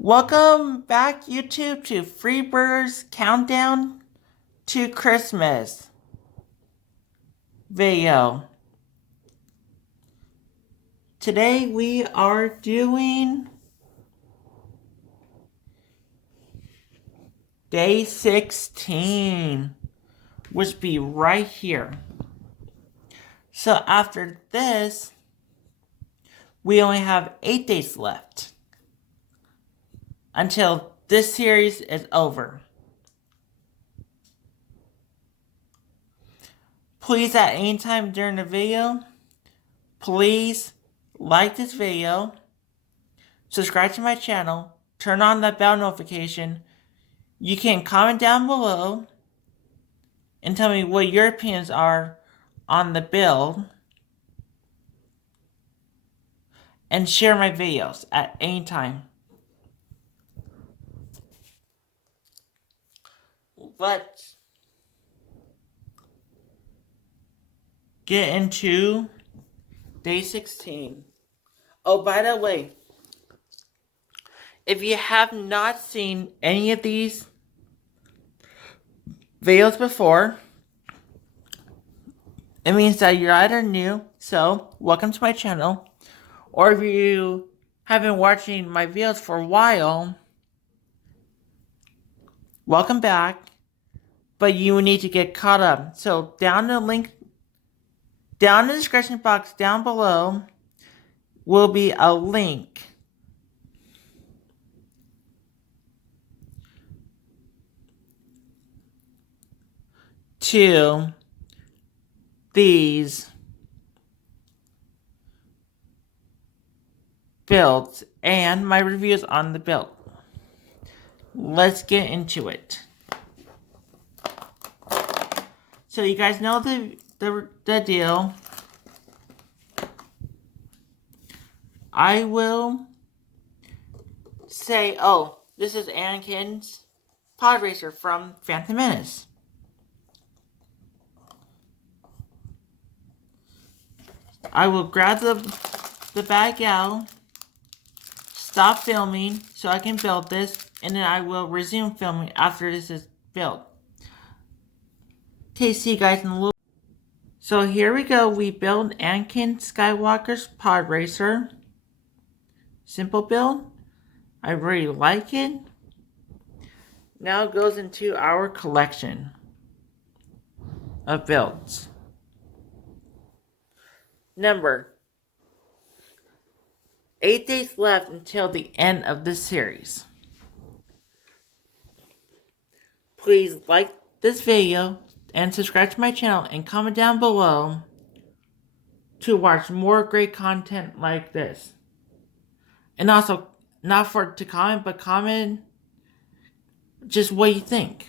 Welcome back, YouTube, to Freebird's Countdown to Christmas video. Today we are doing day 16, which be right here. So after this, we only have 8 days left until this series is over. Please, at any time during the video, please like this video, subscribe to my channel, turn on that bell notification. You can comment down below and tell me what your opinions are on the build, and share my videos at any time. Let's get into day 16. Oh, by the way, if you have not seen any of these videos before, it means that you're either new, so welcome to my channel, or if you have been watching my videos for a while, welcome back, but you need to get caught up. So down in the description box down below will be a link to these builds and my reviews on the build. Let's get into it. So you guys know the deal. I will say, oh, this is Anakin's pod racer from Phantom Menace. I will grab the bag out, stop filming so I can build this, and then I will resume filming after this is built. Okay, see you guys in a little. So here we go. We build Anakin Skywalker's pod racer. Simple build. I really like it. Now it goes into our collection of builds. Number 8 days left until the end of this series. Please like this video and subscribe to my channel and comment down below to watch more great content like this. And also, not for to comment, but comment just what you think.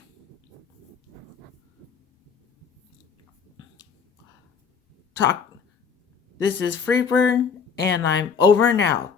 This is Freebird, and I'm over and out.